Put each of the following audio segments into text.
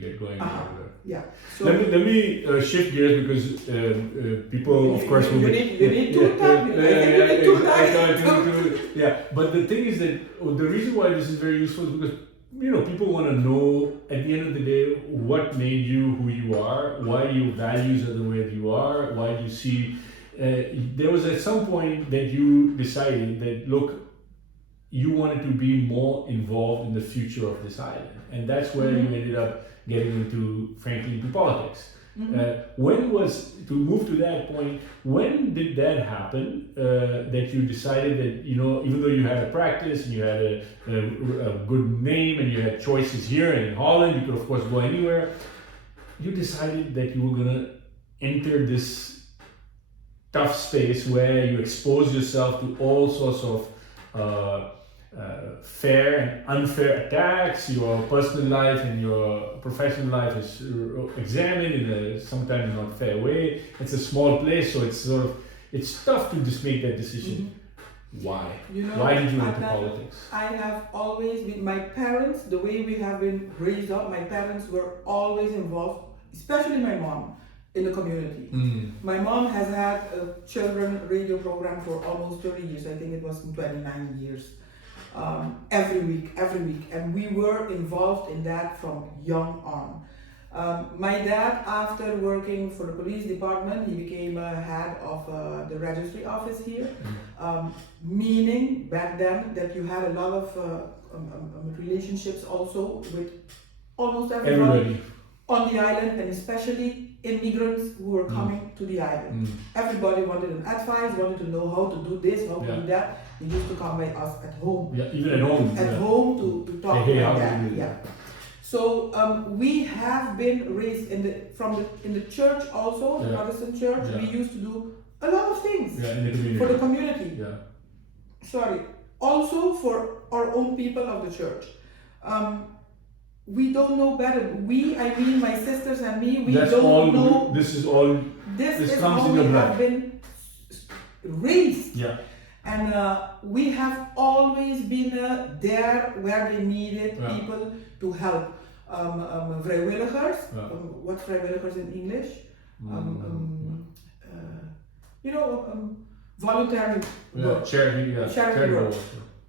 get going. Yeah. So let me shift gears because people, of course, will be. You need two times. Yeah. But the thing is that the reason why this is very useful is because people want to know at the end of the day what made you who you are, why your values are the way that you are, why you see. There was at some point that you decided that look, you wanted to be more involved in the future of this island, and that's where you ended up getting into, frankly, into politics. When was, to move to that point, when did that happen, that you decided that, even though you had a practice and you had a good name and you had choices here and in Holland, you could of course go anywhere, you decided that you were going to enter this tough space where you expose yourself to all sorts of fair and unfair attacks. Your personal life and your professional life is examined in a sometimes not fair way. It's a small place, so it's tough to just make that decision. Why? Why did you enter politics? I have always been, my parents, the way we have been raised up, my parents were always involved, especially my mom, in the community. My mom has had a children radio program for almost 30 years. I think it was 29 years. Every week, and we were involved in that from young on. My dad, after working for the police department, he became a head of the registry office here, meaning back then that you had a lot of relationships also with almost everybody on the island, and especially immigrants who were coming to the island. Everybody wanted an advice, wanted to know how to do this, how to do that. They used to come by us at home. Yeah, even at home. At home to talk about that. Yeah. So we have been raised in the church also, the Protestant church. We used to do a lot of things for the community. Also for our own people of the church. We don't know better. I mean my sisters and me, we don't know. This is all. This is comes how in your we blood. have been raised. Yeah. And we have always been there where they needed people to help. Vrijwilligers. What's vrijwilligers in English? Voluntary work. Charity work.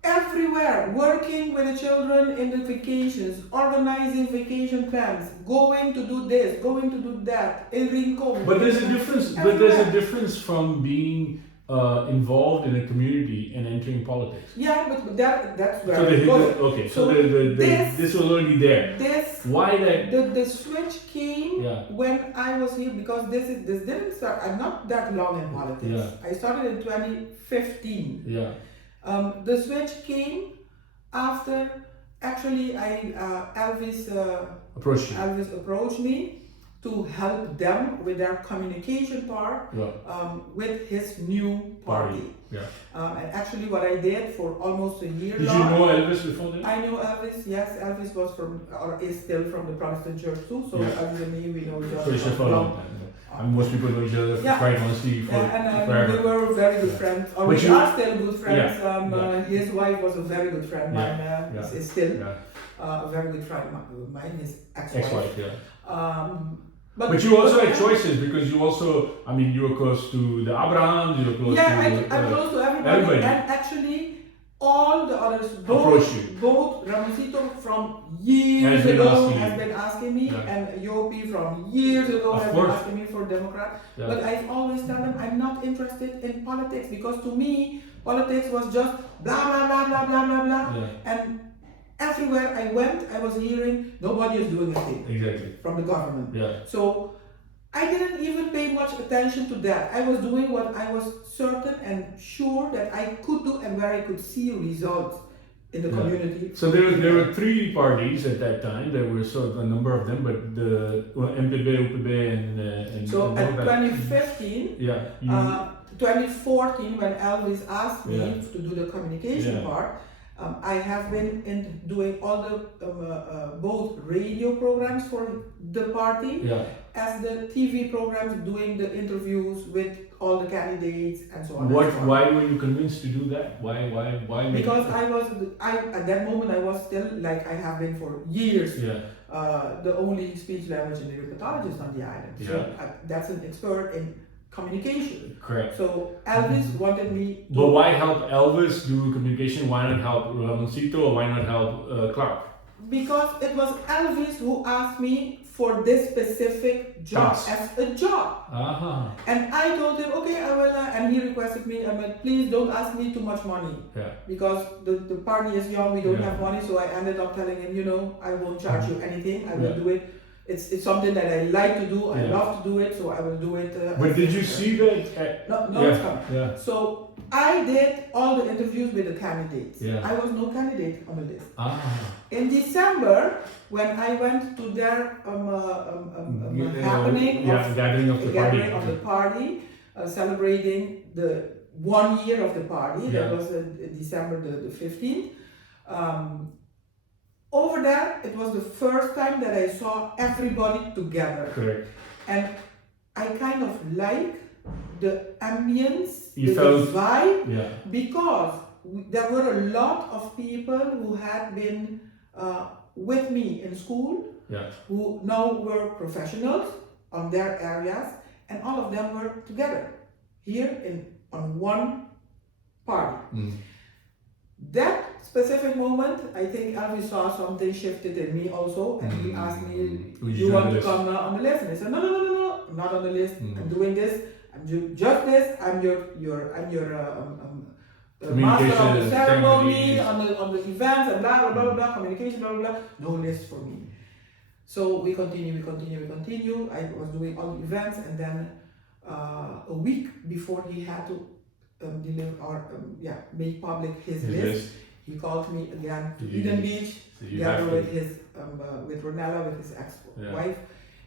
Everywhere, working with the children in the vacations, organizing vacation plans, going to do this, going to do that, in Rincon. But there's a difference. But there's a difference from being involved in a community and entering politics. Yeah, but that's where. So this was already there. Why that? The switch came when I was here, because this didn't start. I'm not that long in politics. I started in 2015. The switch came after actually Elvis approached me to help them with their communication part with his new party. And actually what I did for almost a year now. Did you know Elvis before that? I know Elvis, yes. Elvis was is still from the Protestant church too, so Elvis and me, we know each other. For a long time. And most people know each other quite honestly and we were very good friends. We are still good friends. His wife was a very good friend. Mine is still a very good friend of mine, his ex-wife. But you also had choices, because you also, you were close to the Abrahams, you were close to... I'm close to everybody. And actually, all the others, both Ramosito from years ago has been asking me, and Yopi from years ago has been asking me for Democrat. But I've always told them I'm not interested in politics, because to me, politics was just blah, blah, blah, blah, blah, blah, blah. And everywhere I went, I was hearing nobody is doing anything from the government. So I didn't even pay much attention to that. I was doing what I was certain and sure that I could do, and where I could see results in the community. So there were three parties at that time. There were sort of a number of them, but the MPB, UPB, and so at 2015, 2014, when Elvis asked me to do the communication part. I have been doing all the both radio programs for the party, as the TV programs, doing the interviews with all the candidates and so on. Why were you convinced to do that? Why? Because I at that moment I was still, like I have been for years, the only speech language and herpetologist on the island. So that's an expert in communication. Correct. So Elvis wanted me to... But why help Elvis do communication? Why not help Ramoncito, or why not help Clark? Because it was Elvis who asked me for this specific job as a job. And I told him, okay, I will, and he requested me, I mean, please don't ask me too much money. Because the party is young, we don't have money, so I ended up telling him, you know, I won't charge you anything, I will do it. It's something that I like to do, I love to do it, so I will do it. But did you see that? No, it's coming. So I did all the interviews with the candidates. I was no candidate on the list. In December, when I went to their happening gathering of the party, celebrating the 1 year of the party, that was December the 15th. Over there, it was the first time that I saw everybody together. Correct. And I kind of like the ambience, the vibe, because there were a lot of people who had been with me in school, who now were professionals on their areas, and all of them were together here on one party. That specific moment, I think Elvis saw something shifted in me also, and he asked me, you want to come on the list? And I said, no, I'm not on the list. I'm doing this. I'm just this. I'm your master of the ceremony, on the events, and blah, blah, blah, blah, communication, blah, blah, blah. No list for me. So we continue. I was doing all the events, and then a week before he had to deliver or make public his list, he called me again to Eden Beach, together with Ronella, with his ex-wife,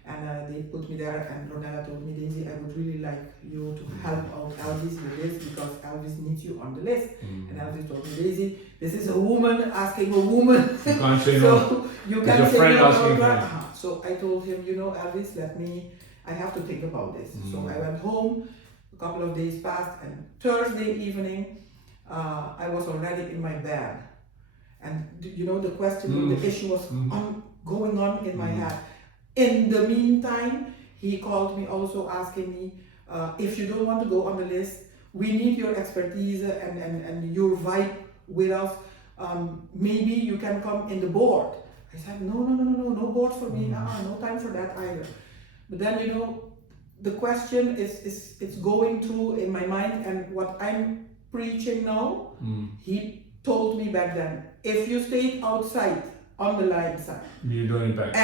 and they put me there. And Ronella told me, Daisy, I would really like you to help out Elvis with this, because Elvis needs you on the list. And Elvis told me, Daisy, this is a woman asking a woman, you can't say so no. you can't say friend no. asking So I told him, you know, Elvis, I have to think about this. So I went home. A couple of days passed, and Thursday evening, I was already in my bed, and you know, the question, the issue was going on in my head. In the meantime, he called me also asking me, if you don't want to go on the list, we need your expertise and your vibe with us. Maybe you can come in the board. I said, no board for me. No time for that either. But then, you know, the question it's going through in my mind, and what I'm preaching now, he told me back then, if you stayed outside on the line side, you don't impact.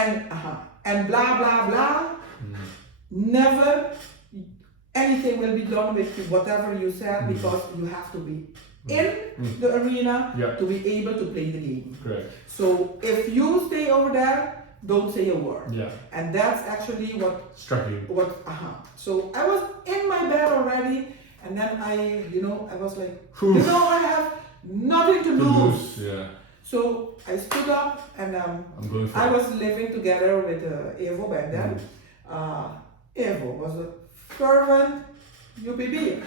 And blah blah blah, never anything will be done with whatever you said, because you have to be in the arena to be able to play the game. Correct. So if you stay over there, don't say a word. And that's actually what struck you. So I was in my bed already, and then I was like, I have nothing to lose. So I stood up, and I was living together with Evo back then. Evo was a fervent UPB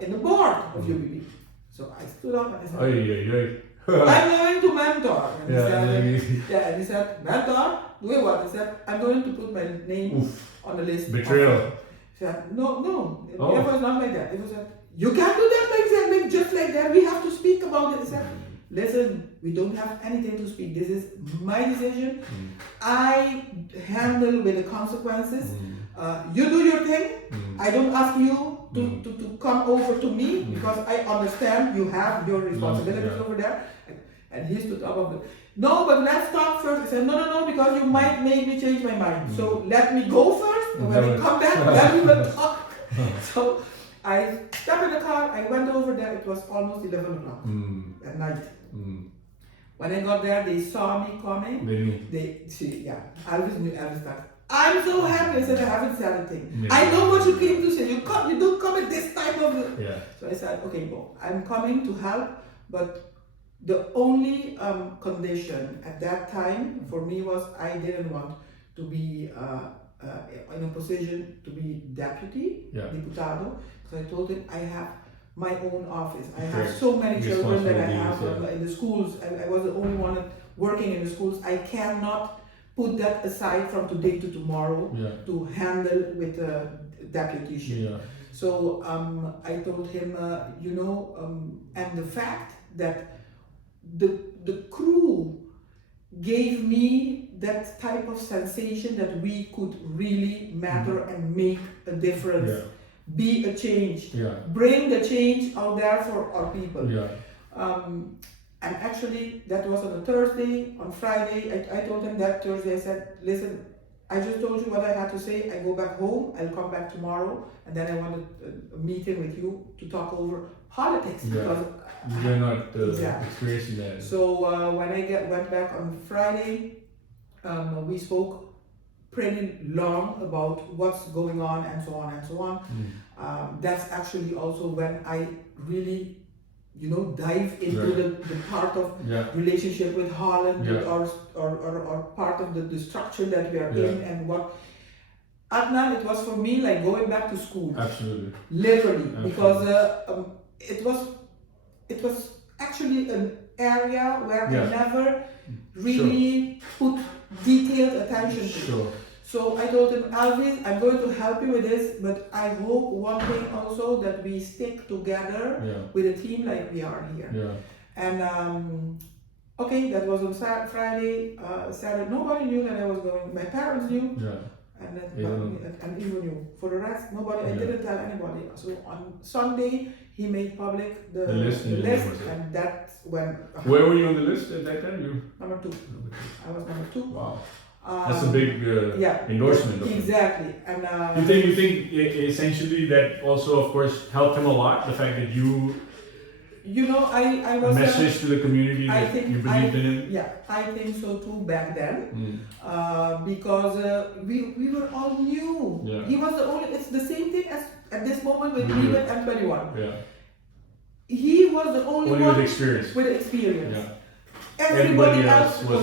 in the board of UPB. So I stood up and I said, I'm going to mentor. And he said, mentor? Doing what? He said, I'm going to put my name on the list. Betrayal. He said, no. It was not like that. It was like, you can't do that like that, just like that. We have to speak about it. He said, listen, we don't have anything to speak. This is my decision. I handle with the consequences. You do your thing. I don't ask you to come over to me, because I understand you have your responsibilities over there. And he stood up of it. No, but let's talk first. I said, no, because you might make me change my mind. So let me go first, and when we come back, then we will talk. So I stepped in the car, I went over there. It was almost 11 o'clock at night. When I got there, they saw me coming. Elvis knew that. I'm so happy. I said, I haven't said anything. I know what you came to say. You don't come at this time of the... So I said, okay, well, I'm coming to help, but the only condition at that time for me was I didn't want to be in a position to be deputy, diputado. So I told him I have my own office. I have so many children that I have in the schools. I was the only one working in the schools. I cannot put that aside from today to tomorrow to handle with the deputation. Yeah. So I told him, and the fact that the crew gave me that type of sensation that we could really matter and make a difference, be a change, bring the change out there for our people. And actually, that was on a Thursday. On Friday, I told him that Thursday, I said, listen, I just told you what I had to say. I go back home, I'll come back tomorrow, and then I wanted a meeting with you to talk over politics. Because you're not experiencing that. So when I went back on Friday, we spoke pretty long about what's going on and so on and so on. That's actually also when I really dive into the part of relationship with Holland, or part of the structure that we are in, and what Adnan, it was for me like going back to school. Absolutely. Literally. Because it was actually an area where I never really put detailed attention to. So I told him, Alvis, I'm going to help you with this, but I hope one thing also that we stick together with a team like we are here. And okay, that was on Friday. Saturday, nobody knew that I was going. My parents knew, and even knew. For the rest, nobody. I didn't tell anybody. So on Sunday, he made public the list, and that's when. Where were you on the list at that time? Number 2. I was number 2. Wow. That's a big endorsement. Exactly. And you think essentially that also, of course, helped him a lot. The fact that I was a message to the community that you believed in him. Yeah, I think so too back then, because we were all new. He was the only. It's the same thing as at this moment with me with M21. He was the only one with experience. With experience. Everybody else was